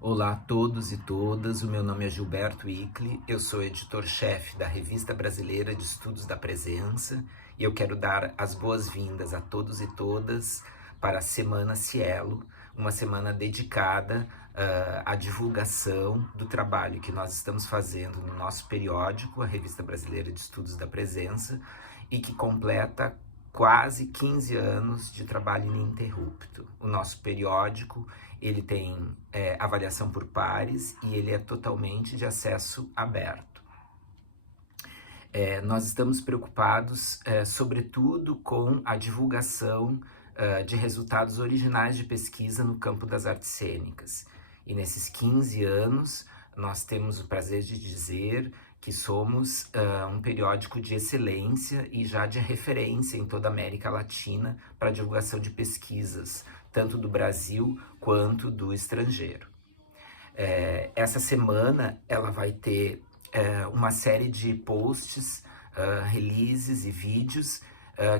Olá a todos e todas, o meu nome é Gilberto Icli, eu sou editor-chefe da Revista Brasileira de Estudos da Presença e eu quero dar as boas-vindas a todos e todas para a Semana Cielo, uma semana dedicada à divulgação do trabalho que nós estamos fazendo no nosso periódico, a Revista Brasileira de Estudos da Presença, e que completa quase 15 anos de trabalho ininterrupto. O nosso periódico, ele tem avaliação por pares e ele é totalmente de acesso aberto. Nós estamos preocupados, sobretudo, com a divulgação de resultados originais de pesquisa no campo das artes cênicas. E nesses 15 anos, nós temos o prazer de dizer que somos um periódico de excelência e já de referência em toda a América Latina para a divulgação de pesquisas, tanto do Brasil quanto do estrangeiro. Essa semana ela vai ter uma série de posts, releases e vídeos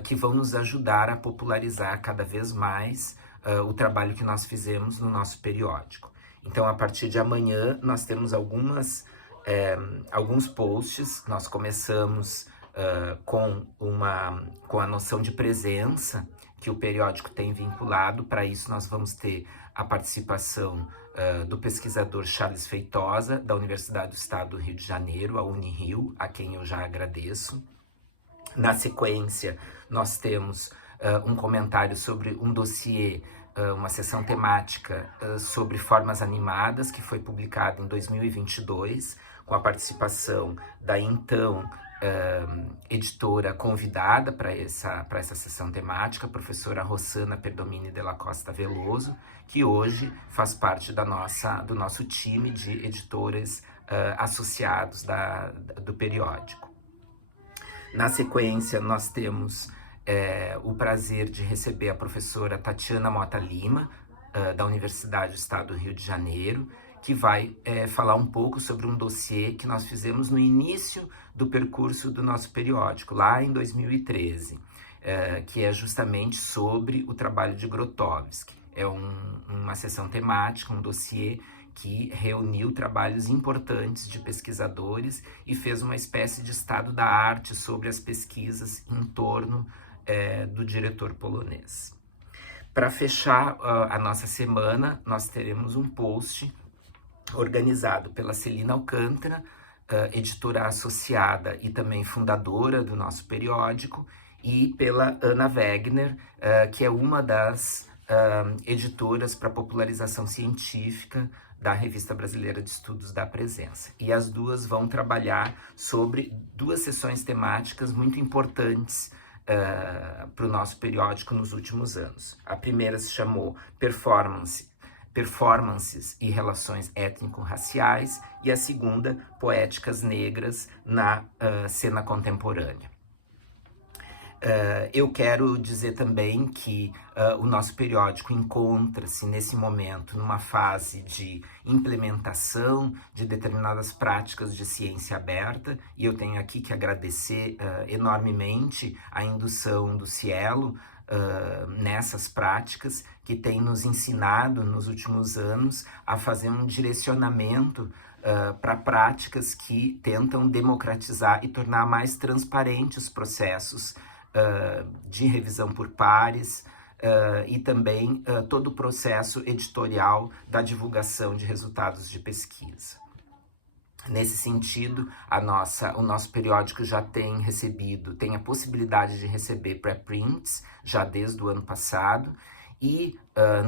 que vão nos ajudar a popularizar cada vez mais o trabalho que nós fizemos no nosso periódico. Então, a partir de amanhã, nós temos alguns posts. Nós começamos com a noção de presença que o periódico tem vinculado. Para isso, nós vamos ter a participação do pesquisador Charles Feitosa, da Universidade do Estado do Rio de Janeiro, a Unirio, a quem eu já agradeço. Na sequência, nós temos um comentário sobre um dossiê, uma sessão temática sobre formas animadas, que foi publicado em 2022, com a participação da então editora convidada para essa sessão temática, a professora Rossana Perdomini de la Costa Veloso, que hoje faz parte do nosso time de editores associados do periódico. Na sequência, nós temos o prazer de receber a professora Tatiana Mota Lima, da Universidade do Estado do Rio de Janeiro, que vai falar um pouco sobre um dossiê que nós fizemos no início do percurso do nosso periódico, lá em 2013, que é justamente sobre o trabalho de Grotowski. É uma sessão temática, um dossiê que reuniu trabalhos importantes de pesquisadores e fez uma espécie de estado da arte sobre as pesquisas em torno do diretor polonês. Para fechar a nossa semana, nós teremos um post organizado pela Celina Alcântara, editora associada e também fundadora do nosso periódico, e pela Ana Wegner, que é uma das editoras para popularização científica da Revista Brasileira de Estudos da Presença. E as duas vão trabalhar sobre duas sessões temáticas muito importantes para o nosso periódico nos últimos anos. A primeira se chamou Performances e Relações Étnico-Raciais, e a segunda, Poéticas Negras na Cena Contemporânea. Eu quero dizer também que o nosso periódico encontra-se nesse momento numa fase de implementação de determinadas práticas de ciência aberta, e eu tenho aqui que agradecer enormemente a indução do Cielo nessas práticas, que tem nos ensinado nos últimos anos a fazer um direcionamento para práticas que tentam democratizar e tornar mais transparentes os processos de revisão por pares e também todo o processo editorial da divulgação de resultados de pesquisa. Nesse sentido, o nosso periódico já tem a possibilidade de receber preprints já desde o ano passado, e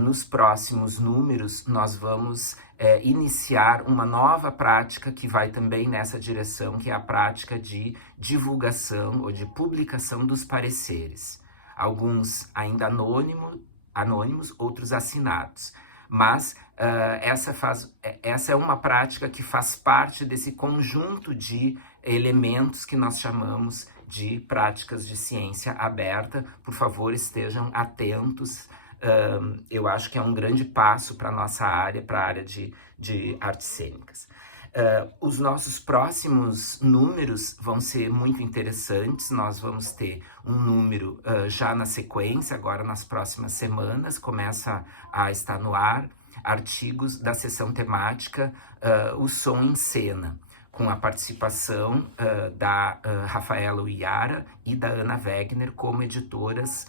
nos próximos números nós vamos iniciar uma nova prática que vai também nessa direção, que é a prática de divulgação ou de publicação dos pareceres. Alguns ainda anônimos, outros assinados. Mas essa é uma prática que faz parte desse conjunto de elementos que nós chamamos de práticas de ciência aberta. Por favor, estejam atentos. Eu acho que é um grande passo para a nossa área, para a área de artes cênicas. Os nossos próximos números vão ser muito interessantes. Nós vamos ter um número já na sequência, agora nas próximas semanas, começa a estar no ar, artigos da seção temática O Som em Cena, com a participação da Rafaela Uiara e da Ana Wegner como editoras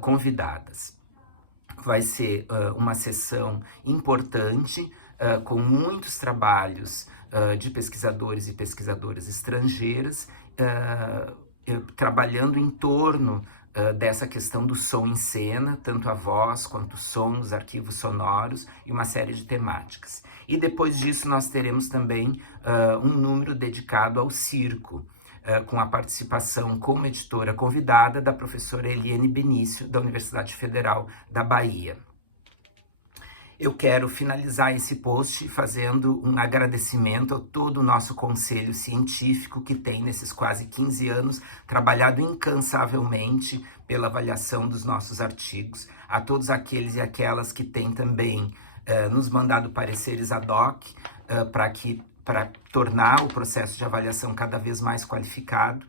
convidadas. Vai ser uma sessão importante, com muitos trabalhos de pesquisadores e pesquisadoras estrangeiras, trabalhando em torno dessa questão do som em cena, tanto a voz quanto o som, os arquivos sonoros e uma série de temáticas. E depois disso nós teremos também um número dedicado ao circo, com a participação como editora convidada da professora Eliane Benício, da Universidade Federal da Bahia. Eu quero finalizar esse post fazendo um agradecimento a todo o nosso conselho científico que tem, nesses quase 15 anos, trabalhado incansavelmente pela avaliação dos nossos artigos, a todos aqueles e aquelas que têm também nos mandado pareceres ad hoc para tornar o processo de avaliação cada vez mais qualificado.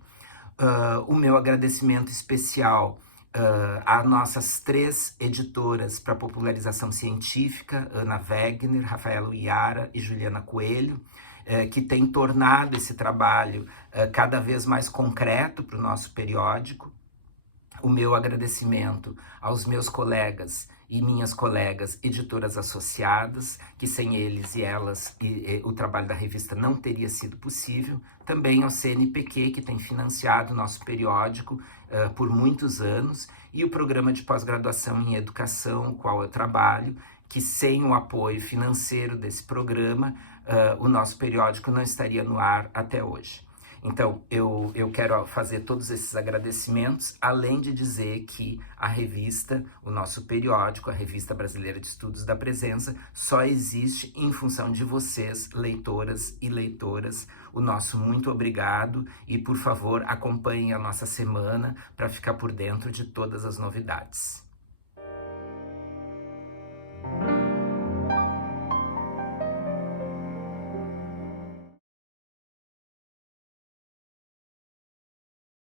O meu agradecimento especial a nossas 3 editoras para popularização científica, Ana Wegner, Rafaela Uiara e Juliana Coelho, que têm tornado esse trabalho cada vez mais concreto para o nosso periódico. O meu agradecimento aos meus colegas e minhas colegas editoras associadas, que sem eles e elas o trabalho da revista não teria sido possível. Também ao CNPq, que tem financiado o nosso periódico por muitos anos, e o programa de pós-graduação em educação, o qual eu trabalho, que sem o apoio financeiro desse programa, o nosso periódico não estaria no ar até hoje. Então, eu quero fazer todos esses agradecimentos, além de dizer que a revista, o nosso periódico, a Revista Brasileira de Estudos da Presença, só existe em função de vocês, leitoras e leitoras. O nosso muito obrigado e, por favor, acompanhem a nossa semana para ficar por dentro de todas as novidades.